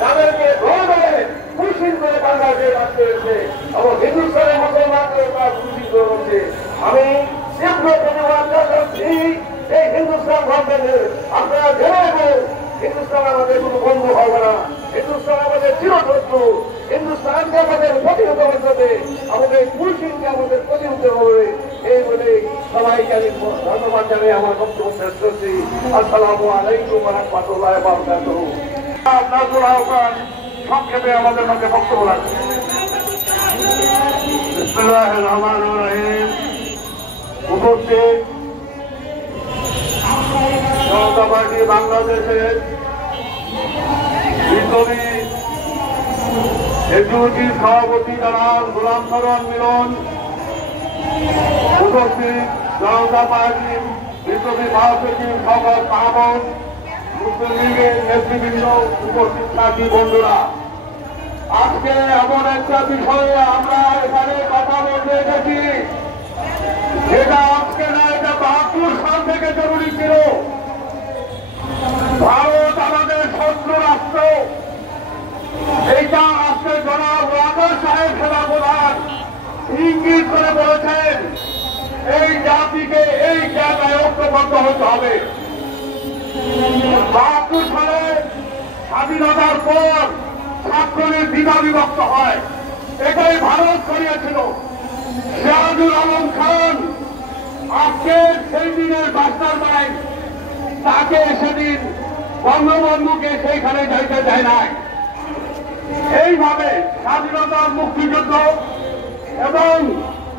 তাদেরকে খুশির করে বাংলাদেশে আসতে হয়েছে এবং হিন্দুস্তানের মুসলমানদের খুশি করছে। আমি তীব্র প্রতিবাদ জানাচ্ছি এই হিন্দুস্তান গভর্নমেন্টের। আপনারা জেনে হিন্দুস্তান আমাদের কোনো বন্ধু হবে না, হিন্দুস্তান আমাদের চিরশত্রু। হিন্দুস্তানকে আমাদের প্রতিহত করতে হবে, আমাদের খুশিকে আমাদের প্রতিহত হবে। এই বলে সবাইকে আমি ধন্যবাদ জানাই আমার বক্তব্য শেষ করছি। আসসালামু আলাইকুম ওয়া রাহমাতুল্লাহি ওয়া বারাকাতুহু। নাজরুল হাসান সংক্ষেপে আমাদের মধ্যে বক্তব্য রাখছেন। বিসমিল্লাহির রহমানির রহিম। উপস্থিত জনতা পার্টি বাংলাদেশের বিপ্লবী এক্সিকিউটিভ সভাপতি জনাব গোলাম শরণ মিলন, উপস্থিত জনতা পার্টির বিপ্লবী মহাসচিব সকল মাহমুদ, মুসলিম লীগের নেতৃবৃন্দ, উপস্থিত সাথী বন্ধুরা, আজকে এমন একটা বিষয়ে আমরা এখানে কথা বলতে এসেছি যেটা আজকে না, এটা ৭২ সাল থেকে জরুরি ছিল। ভারত আমাদের শত্রু রাষ্ট্র, এইটা আজকে জনাব ওয়াকার সাহেব সেনাপ্রধান ইঙ্গিত করে বলেছেন এই জাতিকে এই জায়গায় ঐক্যবদ্ধ হতে হবে। ৭২ সালে স্বাধীনতার পর ছাত্রলীগ দ্বিধা বিভক্ত হয়, এটাই ভারত করিয়েছিল। সিরাজুল আলম খান আজকে সেই দিনের মাস্টার মাইন্ড, তাকে সেদিন বঙ্গবন্ধুকে সেইখানে যাইতে দেয় নাই। এইভাবে স্বাধীনতার মুক্তিযুদ্ধ এবং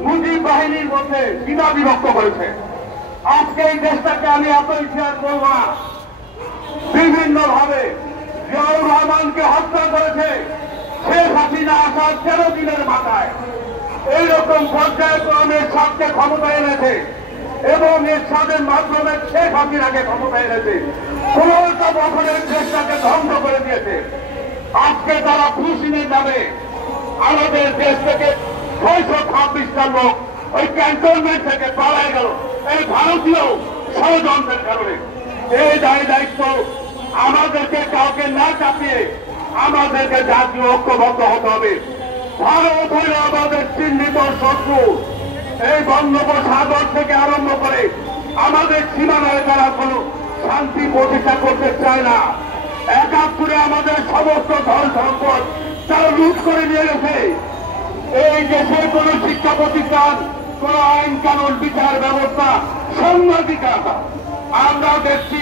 মুজিব বাহিনীর মধ্যে দ্বিধা বিভক্ত করেছে। আজকে এই দেশটাকে আমি এত ইতিহাস বলব না, বিভিন্ন ভাবে জিয়াউর রহমানকে হত্যা করেছে শেখ হাসিনা আসার ১৩ দিনের মাথায়। এইরকম পর্যায়ক্রমে এরশাদকে ক্ষমতা এনেছে এবং এরশাদের মাধ্যমে শেখ হাসিনাকে ক্ষমতা এনেছে। ১৫টা বছরের দেশটাকে ধ্বংস করে দিয়েছে। আজকে তারা খুশির নামে আমাদের দেশ থেকে ৬২৬টা লোক ওই ক্যান্টনমেন্ট থেকে পালায় গেল এই ভারতীয় ষড়যন্ত্রের কারণে। এই দায়িত্ব আমাদেরকে কাউকে না চাপিয়ে আমাদেরকে জাতীয় ঐক্যবদ্ধ হতে হবে। ভারত হল আমাদের চিহ্নিত শত্রু। এই বঙ্গোপসাগর থেকে আরম্ভ করে আমাদের সীমানায় তারা কোন শান্তি প্রতিষ্ঠা করতে চায় না। ৭১ আমাদের সমস্ত ধন সম্পদ তারা লুট করে নিয়ে গেছে। এই দেশের কোন শিক্ষা প্রতিষ্ঠান, কোন আইন কানুন, বিচার ব্যবস্থা, সাংবাদিকতা আমরা দেখছি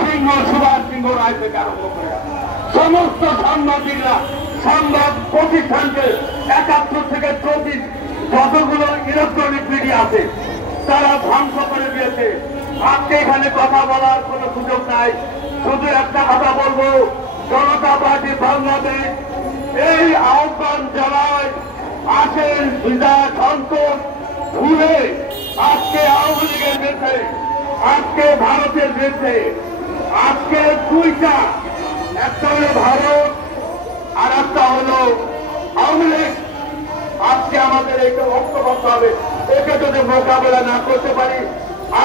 সিংহ সুভাষ সিংহ রায় থেকে আরম্ভ করে সমস্ত সাংবাদিকরা সংবাদ প্রতিষ্ঠানকে ৭১ থেকে ২৪ যতগুলো ইলেকট্রনিক মিডিয়া আছে তারা ধ্বংস করে দিয়েছে। আজকে এখানে কথা বলার কোন সুযোগ নাই, শুধু একটা কথা বলবো, জনতা পার্টি বাংলাদেশ এই আহ্বান জানায় আসেন বিদায় সন্তোষ ভুলে আজকে আওয়ামী লীগের বিরুদ্ধে, আজকে ভারতের বিরুদ্ধে, আজকে দুইটা, একটা হলো ভারত আর একটা হলো আওয়ামী লীগ। আজকে আমাদের এইটা ঐক্যবদ্ধ হবে। একে যদি মোকাবেলা না করতে পারি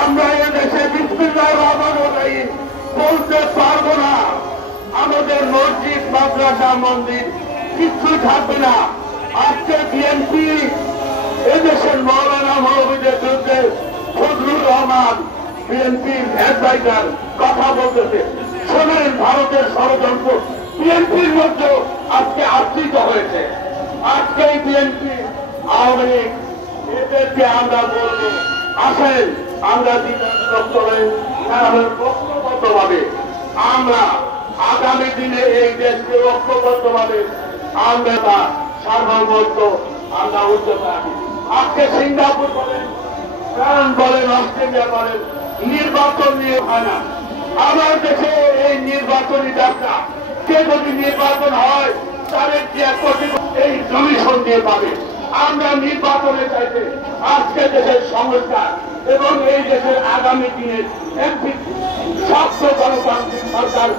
আমরা এদেশে বিসমিল্লাহির রহমানির রহিম বলতে পারবো না। আমাদের মসজিদ, মাদ্রাসা, মন্দির কিচ্ছু থাকবে না। আজকে বিএনপি এদেশের মৌলানা মৌলবীদের বিরুদ্ধে ফজলুর রহমান বিএনপির অ্যাডভাইজার কথা বলতেছে। শোনেন, ভারতের ষড়যন্ত্র বিএনপির মধ্যে আজকে আশ্রিত হয়েছে। আজকে বিএনপি, আওয়ামী লীগ এদেরকে আমরা বলবো আসেন আমরা ঐক্যবদ্ধভাবে আমরা আগামী দিনে এই দেশকে ঐক্যবদ্ধভাবে আমরা সার্বভৌমত্ব আমরা উদ্যোগ রাখি। আজকে সিঙ্গাপুর বলেন, ফ্রান্স বলেন, অস্ট্রেলিয়া বলেন, নির্বাচন নিয়ে হয় না। আমার দেশে এই নির্বাচনী ব্যবসা, কে যদি নির্বাচন হয় তাদের যে এই কমিশন দিয়ে পাবে। আমরা নির্বাচনে চাইতে আজকে দেশের সংস্কার এবং এই দেশের আগামী দিনের একটি স্বাস্থ্য গণতান্ত্রিক সরকার